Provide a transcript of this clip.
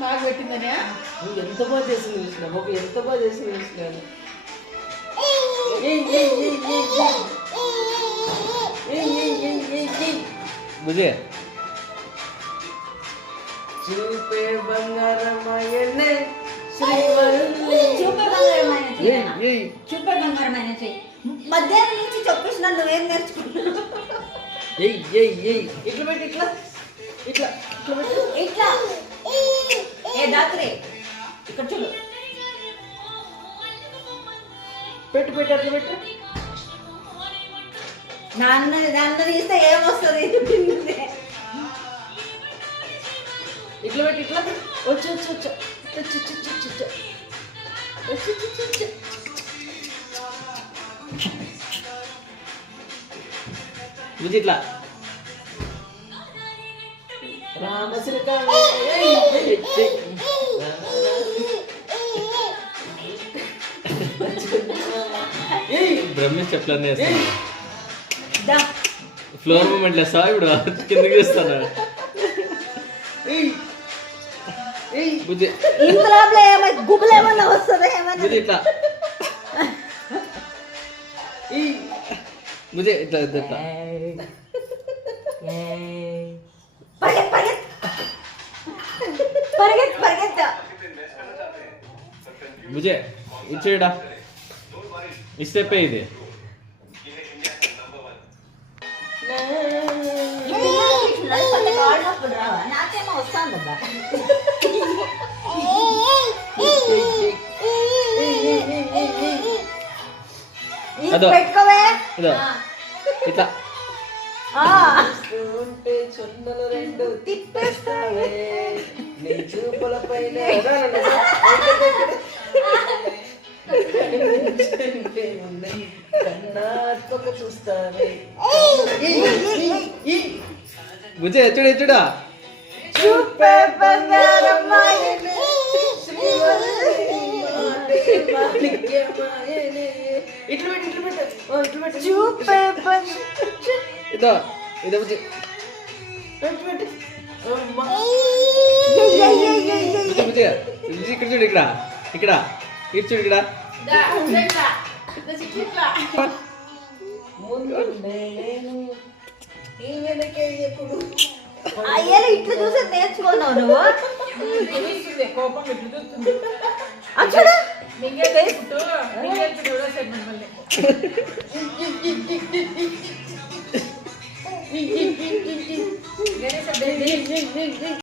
బాగా పెట్టిందనే నువ్వు ఎంత బాగా చేసింది చూసిన బాబు, ఎంత బాగా చేసింది చూసినాను. బుజే చూపే బంగారమాయనే శ్రీవల్లి. చూపే బంగారమైన చెయ్యి. మధ్యాహ్నం నుంచి చెప్పేసిన నువ్వేం నేర్చుకున్నావు? ఇట్లా పెట్టి ఇట్లా ఇట్లా ఇట్లా పెట్టు. ఇట్లా ఏ దాత్రే ఇక్కడ చూడు. పెట్టు పెట్టు అట్లా పెట్టు. నాన్న తీస్తే ఏమొస్తుంది? ఇట్లా పెట్టి ఇట్లా వచ్చి వచ్చి వచ్చి వచ్చి వచ్చి వచ్చి వచ్చి వచ్చి. ఇది ఇట్లా బ్రహ్మేష్ చెప్పలనే ఫ్లోర్ మూమెంట్ లేస్తా ఇప్పుడు కిందకి వేస్తాను. గుబులు ఏమన్నా వస్తుందా? ఏమన్నా ఇట్లా బుద్ధి ఇట్లా ఇట్లా పరిగెత్తా. బుజే ఇచ్చేయడా ఇస్తేపే ఇది. నాకేమో వస్తాను కదా. పెట్టుకోవే ఇట్లా ఉంటే చొన్నలు రెండు తిప్పేస్తావే నీ చూపుల పైన కన్నాత్మక చూస్తావే. బుజే చూడ చూడా చూపే బంగారం ఇట్లా పెట్టు ఇట్లా పెట్టు ఇట్లా పెట్టు. చూపే ఇదో ఇదో బుజ్జి పెట్టు పెట్టు. బుజ్జి బుజ్జి బుజ్జి ఇక్కడ చూడు ఇక్కడ ఇక్కడ ఇటు చూడు ఇక్కడ ముందుండే నేను ఈ వెనకే ఎప్పుడు. అయ్యాలి ఇట్లా చూసి నేర్చుకున్నావు నువ్వు. కోపం ఎట్లు చూస్తుంది అక్కడ మింగే పుట్టు మింగే చూడ సెగ్మెంట్ మళ్ళీ